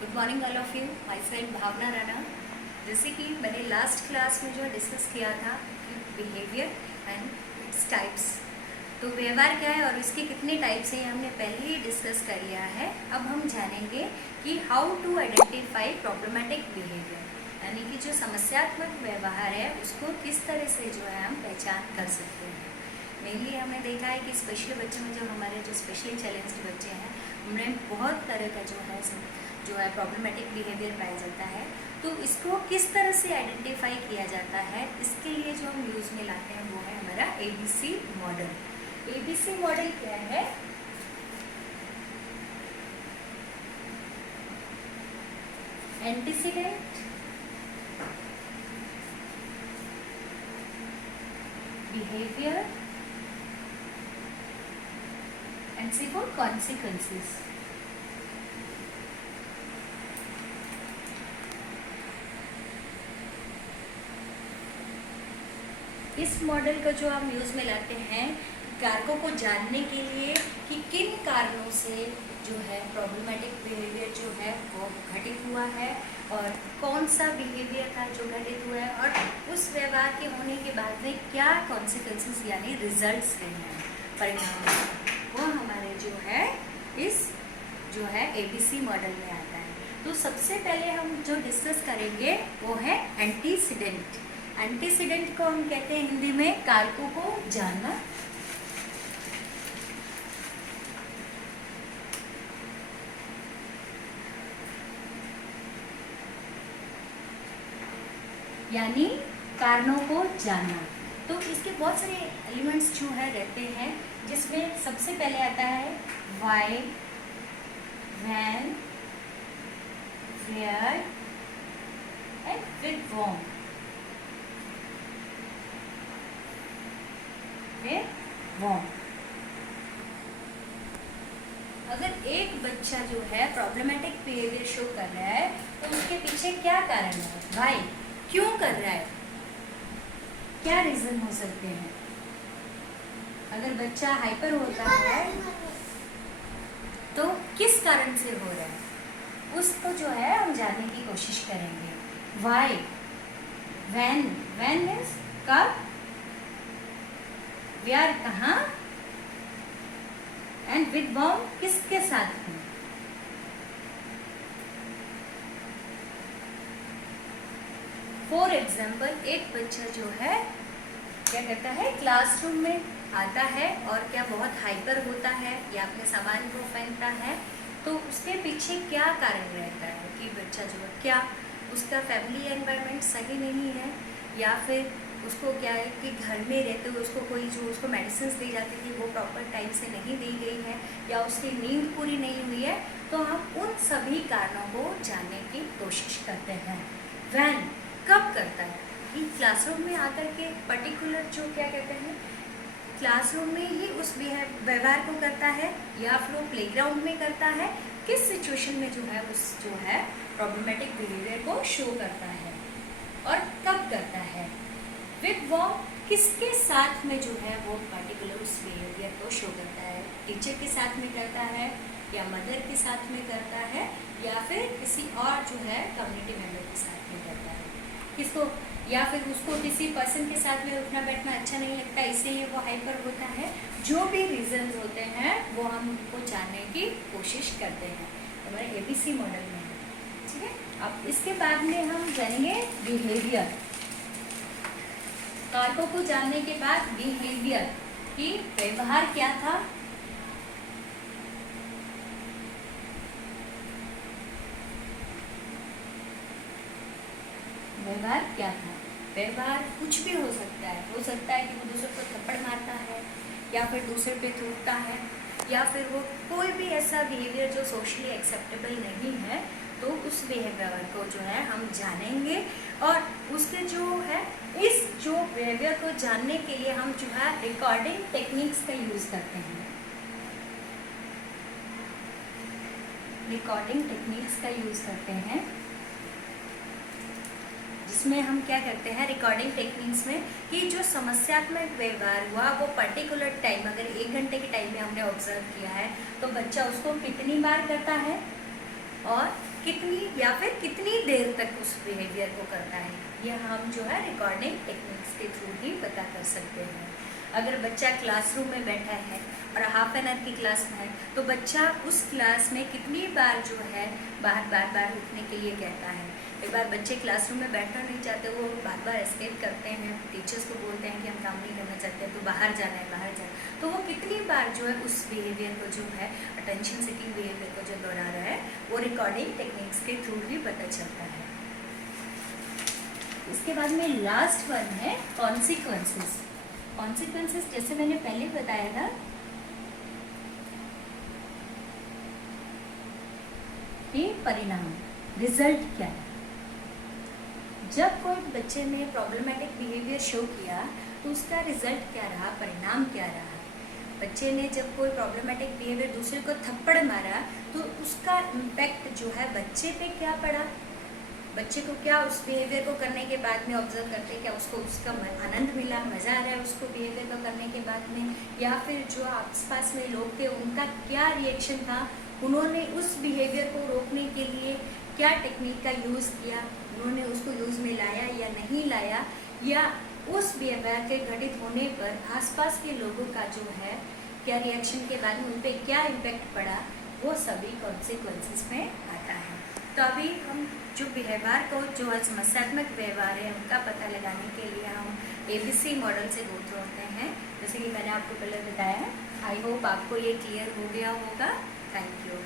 Good morning all of you. Myself Bhavna Rana. जैसे कि मैंने लास्ट क्लास में जो डिस्कस किया था कि बिहेवियर एंड इट्स टाइप्स, तो व्यवहार क्या है और इसके कितने टाइप्स हैं, हमने पहले ही डिस्कस कर लिया है। अब हम जानेंगे कि how to identify problematic behaviour, यानी कि जो समस्यात्मक व्यवहार है उसको किस तरह से जो है हम पहचान कर सकते हैं। मेनली हमने देखा है कि स्पेशली बच्चों में जो हमारे जो स्पेशली चैलेंज्ड बच्चे हैं उनमें बहुत तरह का जो है प्रॉब्लमेटिक बिहेवियर पाया जाता है। तो इसको किस तरह से आइडेंटिफाई किया जाता है, इसके लिए जो हम यूज़ में लाते हैं वो है हमारा ABC मॉडल। ABC मॉडल क्या है? Antecedent, behaviour and C for consequences. इस मॉडल का जो हम यूज़ में लाते हैं कारकों को जानने के लिए कि किन कारणों से जो है प्रॉब्लमेटिक बिहेवियर जो है वो घटित हुआ है और कौन सा बिहेवियर था जो घटित हुआ है और उस व्यवहार के होने के बाद में क्या कॉन्सिक्वेंसेस यानी रिजल्ट्स रहे हैं, परिणाम, वो हमारे जो है इस जो है ABC मॉडल में आता है। तो सबसे पहले हम जो डिस्कस करेंगे वो है एंटीसीडेंट। एंटीसीडेंट को हम कहते हैं हिंदी में कारकों को जानना। यानी कारणों को जानना। तो इसके बहुत सारे एलिमेंट्स जो है रहते हैं, जिसमें सबसे पहले आता है why, when, where and with whom. अगर एक बच्चा जो है प्रॉब्लमेटिक बिहेवियर शो कर रहा है तो उसके पीछे क्या कारण है, भाई क्यों कर रहा है, क्या रीजन हो सकते हैं। अगर बच्चा हाइपर होता है तो किस कारण से हो रहा है, उसको जो है हम जानने की कोशिश करेंगे। व्हाई, व्हेन, व्हेन मीन्स कब, वेयर कहाँ, एंड विद वॉम किसके साथ में। फॉर एग्जाम्पल एक बच्चा जो है क्या करता है, क्लासरूम में आता है और क्या बहुत हाइपर होता है या अपने सामान को फेंकता है, तो उसके पीछे क्या कारण रहता है कि बच्चा जो है क्या उसका फैमिली एनवायरनमेंट सही नहीं है, या फिर उसको क्या है कि घर में रहते हुए उसको कोई जो उसको मेडिसिन दी जाती थी वो प्रॉपर टाइम से नहीं दी गई है, या उसकी नींद पूरी नहीं हुई है। तो हम उन सभी कारणों को जानने की कोशिश करते हैं। व्हेन, कब करता है, कि क्लासरूम में आकर के पर्टिकुलर जो क्या कहते हैं क्लासरूम में ही उस व्यवहार को करता है, या फिर वो प्लेग्राउंड में करता है, किस सिचुएशन में जो है उस जो है प्रॉब्लमेटिक बिहेवियर को शो करता है और कब करता है। विद वॉम, किसके साथ में जो है वो पर्टिकुलर उस बिहेवियर को शो करता है, टीचर के साथ में करता है या मदर के साथ में करता है या फिर किसी और जो है कम्युनिटी मेंबर के साथ में करता है, किसको, या फिर उसको किसी पर्सन के साथ में उठना बैठना अच्छा नहीं लगता इसलिए वो हाइपर होता है। जो भी रीजंस होते हैं वो हम उनको जानने की कोशिश करते हैं हमारे ABC मॉडल में, ठीक है। अब इसके बाद में हम जानेंगे बिहेवियर। कारकों को जानने के बाद बिहेवियर की व्यवहार क्या था, व्यवहार क्या था। व्यवहार कुछ भी हो सकता है कि वो दूसरे को थप्पड़ मारता है या फिर दूसरे पे थूकता है, या फिर वो कोई भी ऐसा बिहेवियर जो सोशली एक्सेप्टेबल नहीं है, तो उस बिहेवियर को जो है हम जानेंगे। और उसके जो है इस जो बिहेवियर को जानने के लिए हम जो है रिकॉर्डिंग टेक्निक्स का यूज़ करते हैं। रिकॉर्डिंग टेक्निक्स का यूज़ करते हैं, जिसमें हम क्या करते हैं रिकॉर्डिंग टेक्निक्स में कि जो समस्यात्मक व्यवहार हुआ वो पर्टिकुलर टाइम, अगर 1 घंटे के टाइम में हमने ऑब्जर्व किया है तो बच्चा उसको कितनी बार करता है और कितनी या फिर कितनी देर तक उस बिहेवियर को करता है, यह हम जो है रिकॉर्डिंग टेक्निक्स के थ्रू ही पता कर सकते हैं। अगर बच्चा क्लासरूम में बैठा है और हाफ एन आवर की क्लास में है, तो बच्चा उस क्लास में कितनी बार जो है बार बार उठने के लिए कहता है। एक बार बच्चे क्लासरूम में बैठना नहीं चाहते, वो बार बार एस्केप करते हैं, टीचर्स को बोलते हैं कि हम काम नहीं करना चाहते, तो बाहर जाना है बाहर जाना है, तो वो कितनी बार जो है उस बिहेवियर को जो है अटेंशन सीकिंग बिहेवियर को जो दोहरा रहा है, वो रिकॉर्डिंग टेक्निक्स के थ्रू ही पता चलता है। इसके बाद में लास्ट वन है कॉन्सिक्वेंसेस। कॉन्सिक्वेंसेस जैसे मैंने पहले बताया था कि परिणाम, रिजल्ट क्या है। जब कोई बच्चे ने प्रॉब्लमेटिक बिहेवियर शो किया तो उसका रिजल्ट क्या रहा, परिणाम क्या रहा। बच्चे ने जब कोई प्रॉब्लमेटिक बिहेवियर दूसरे को थप्पड़ मारा तो उसका इम्पैक्ट जो है बच्चे पे क्या पड़ा, बच्चे को क्या उस बिहेवियर को करने के बाद में ऑब्जर्व करते हैं, क्या उसको उसका आनंद मिला, मज़ा आ रहा है उसको बिहेवियर को करने के बाद में, या फिर जो आसपास में लोग थे उनका क्या रिएक्शन था, उन्होंने उस बिहेवियर को रोकने के लिए क्या टेक्निक का यूज़ किया, उन्होंने उसको यूज़ में लाया या नहीं लाया, या उस बिहेवियर के घटित होने पर आसपास के लोगों का जो है क्या रिएक्शन के बाद में उन पर क्या इम्पेक्ट पड़ा, वो सभी कॉन्सिक्वेंसेस में आता है। तो अभी हम जो व्यवहार को जो समस्यात्मक व्यवहार है उनका पता लगाने के लिए हम ABC मॉडल से गो थ्रू होते हैं, जैसे कि मैंने आपको पहले बताया है। आई होप आपको ये क्लियर हो गया होगा। Thank you.